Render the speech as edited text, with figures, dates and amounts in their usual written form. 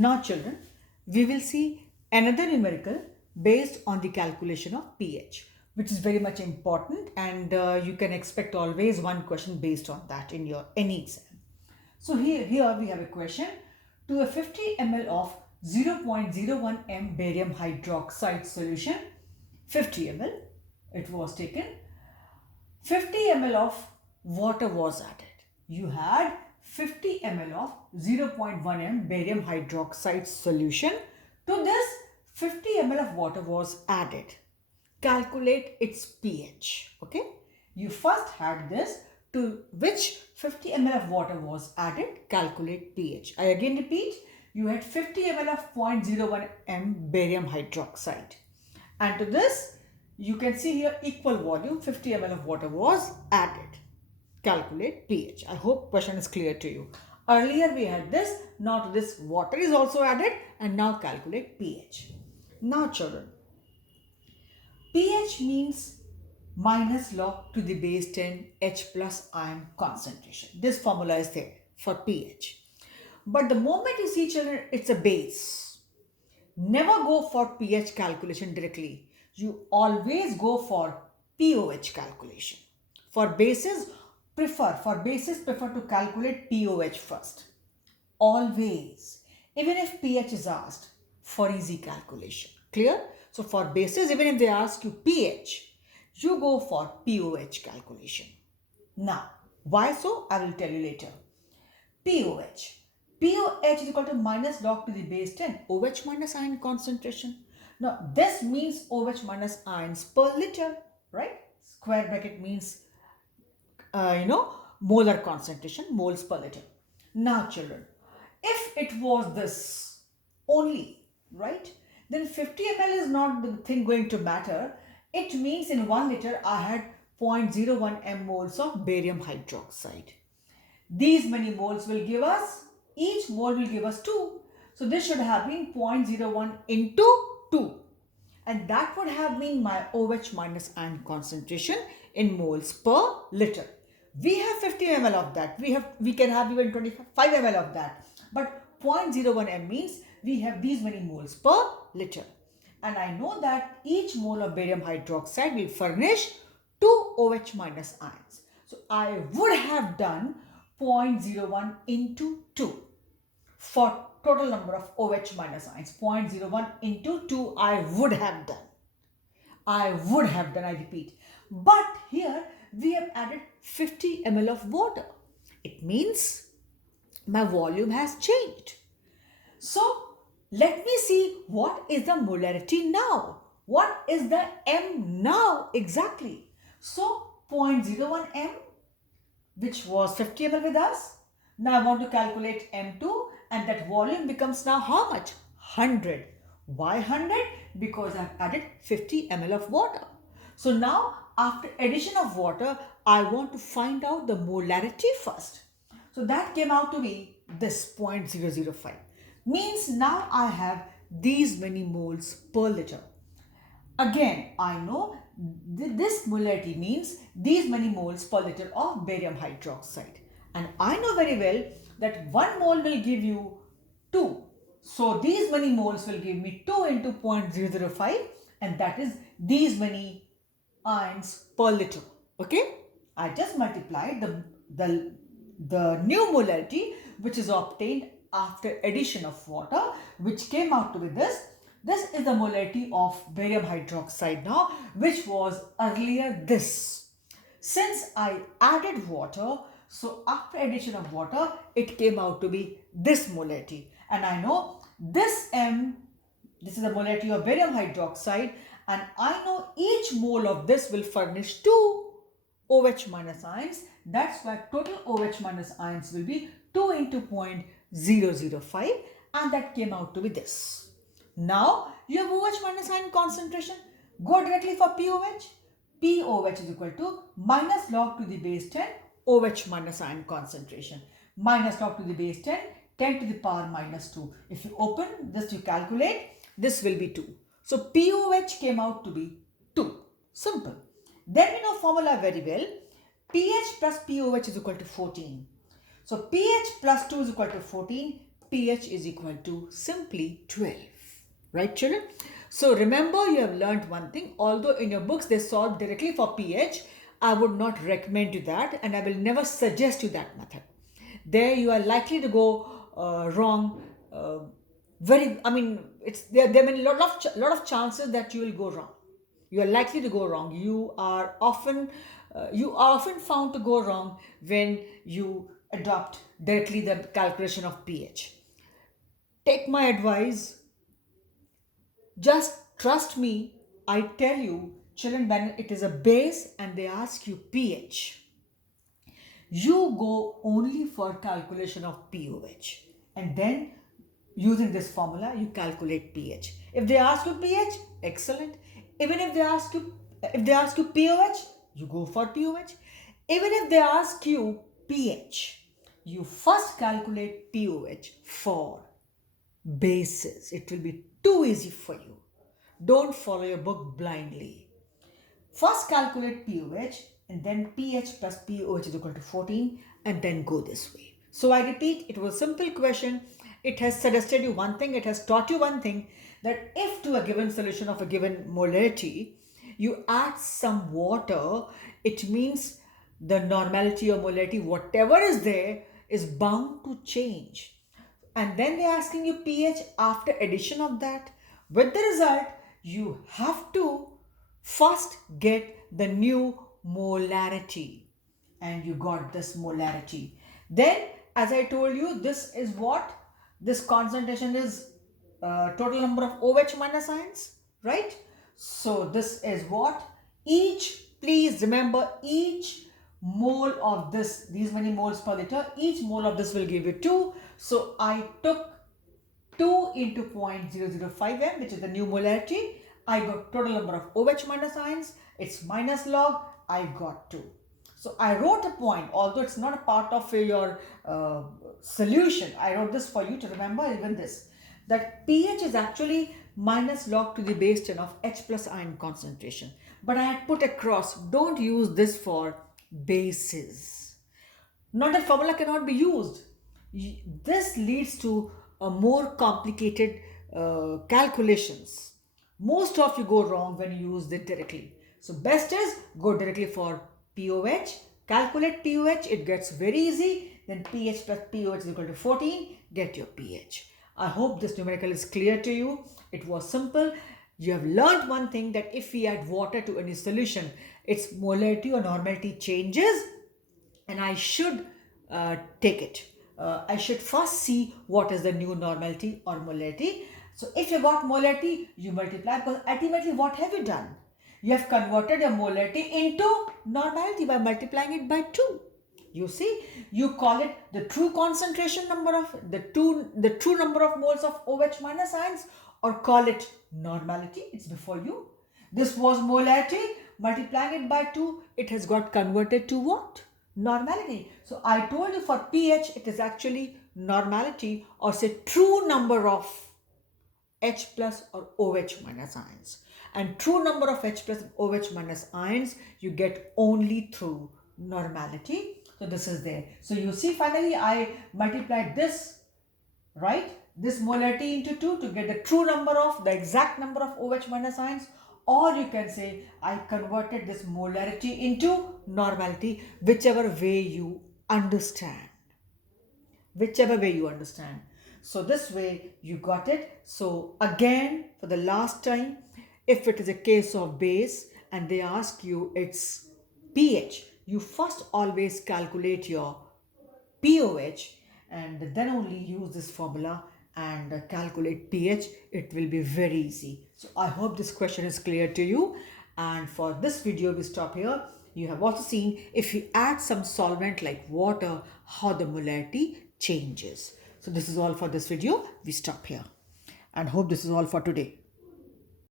Now children, we will see another numerical based on the calculation of pH, which is very much important, and you can expect always one question based on that in your any exam. So here we have a question. To a 50 ml of 0.01 m barium hydroxide solution, 50 ml, it was taken, 50 ml of water was added. You had 50 ml of 0.1 m barium hydroxide solution. To this, 50 ml of water was added. Calculate its pH. Okay. You first had this, to which 50 ml of water was added. Calculate pH. I again repeat, you had 50 ml of 0.01 m barium hydroxide. And to this, you can see here equal volume, 50 ml of water was added. Calculate pH. I hope question is clear to you. Earlier we had this, now to this water is also added, and now calculate pH. Now children, pH means minus log to the base 10 H plus ion concentration. This formula is there for pH. But the moment you see children, it's a base. Never go for pH calculation directly. You always go for pOH calculation. For bases, prefer to calculate pOH first. Always. Even if pH is asked, for easy calculation. Clear? So for bases, even if they ask you pH, you go for pOH calculation. Now, why so? I will tell you later. pOH. pOH is equal to minus log to the base 10 OH minus ion concentration. Now, this means OH minus ions per liter, right? Square bracket means, molar concentration, moles per liter. Now, children, if it was this only, right, then 50 ml is not the thing going to matter. It means in 1 liter, I had 0.01 m moles of barium hydroxide. These many moles will give us, each mole will give us 2. So this should have been 0.01 into 2. And that would have been my OH minus ion concentration in moles per liter. We have 50 ml of that. We can have even 25 ml of that. But 0.01 m means we have these many moles per liter. And I know that each mole of barium hydroxide will furnish 2 OH minus ions. So I would have done 0.01 into 2 for total number of OH minus ions. 0.01 into 2 I would have done. I repeat. But here we have added 50 ml of water. It means my volume has changed. So let me see what is the molarity now. What is the M now exactly? So 0.01 M, which was 50 ml with us. Now I want to calculate M2, and that volume becomes now how much? 100. Why 100? Because I have added 50 ml of water. So now after addition of water, I want to find out the molarity first. So that came out to be this 0.005. Means now I have these many moles per liter. Again, I know this molarity means these many moles per liter of barium hydroxide. And I know very well that 1 mole will give you 2. So these many moles will give me 2 into 0.005, and that is these many ions per liter. Okay? I just multiplied the new molarity which is obtained after addition of water, which came out to be this. This is the molarity of barium hydroxide now, which was earlier this. Since I added water, so after addition of water, it came out to be this molarity. And I know this M, this is the molarity of barium hydroxide, and I know each mole of this will furnish 2 OH minus ions. That's why total OH minus ions will be 2 into 0.005, and that came out to be this. Now you have OH minus ion concentration. Go directly for pOH. pOH is equal to minus log to the base 10 OH minus ion concentration. Minus log to the base 10, 10 to the power minus 2. If you open this, you calculate, this will be 2. So pOH came out to be 2. Simple. Then we know formula very well. pH plus pOH is equal to 14. So pH plus 2 is equal to 14. pH is equal to simply 12. Right, children? So remember, you have learned one thing. Although in your books they solve directly for pH, I would not recommend you that, and I will never suggest you that method. There you are likely to go wrong. It's there have been lot of chances that you will go wrong. You are likely to go wrong. You are often found to go wrong when you adopt directly the calculation of pH. Take my advice. Just trust me. I tell you, children, when it is a base and they ask you pH, you go only for calculation of pOH, and then using this formula you calculate pH. If they ask you pH, excellent. Even if they ask you pOH, you go for pOH. Even if they ask you pH, you first calculate pOH for bases. It will be too easy for you. Don't follow your book blindly. First calculate pOH and then pH plus pOH is equal to 14, and then go this way. So I repeat, it was a simple question. It has suggested you one thing, it has taught you one thing, that if to a given solution of a given molarity, you add some water, it means the normality or molarity, whatever is there, is bound to change. And then they're asking you pH after addition of that. With the result, you have to first get the new molarity, and you got this molarity. Then, as I told you, this is what this concentration is, total number of OH minus ions, right? So this is what please remember, each mole of this, these many moles per liter, each mole of this will give you 2. So I took 2 into 0.005 m, which is the new molarity. I got total number of OH minus ions. It's minus log. I got 2. So I wrote a point, although it's not a part of your solution. I wrote this for you to remember, even this, that pH is actually minus log to the base 10 of H plus ion concentration. But I had put across, don't use this for bases. Not that formula cannot be used. This leads to a more complicated calculations. Most of you go wrong when you use it directly. So best is go directly for pOH, calculate pOH, it gets very easy. Then pH plus pOH is equal to 14, get your pH. I hope this numerical is clear to you. It was simple. You have learned one thing, that if we add water to any solution, its molarity or normality changes, and I should take it. I should first see what is the new normality or molarity. So if you got molarity, you multiply, because ultimately what have you done? You have converted your molarity into normality by multiplying it by 2. You see, you call it the true concentration number of the true number of moles of OH minus ions, or call it normality. It's before you. This was molarity, multiplying it by 2, it has got converted to what? Normality. So I told you for pH it is actually normality, or say true number of H plus or OH minus ions. And true number of H plus and OH minus ions you get only through normality. So this is there. So you see, finally I multiplied this, right? This molarity into 2 to get the true number of, the exact number of OH minus ions. Or you can say I converted this molarity into normality, whichever way you understand. Whichever way you understand. So this way you got it. So again, for the last time, if it is a case of base and they ask you its pH, you first always calculate your pOH and then only use this formula and calculate pH. It will be very easy. So I hope this question is clear to you. And for this video, we stop here. You have also seen if you add some solvent like water, how the molarity changes. So this is all for this video. We stop here and hope this is all for today.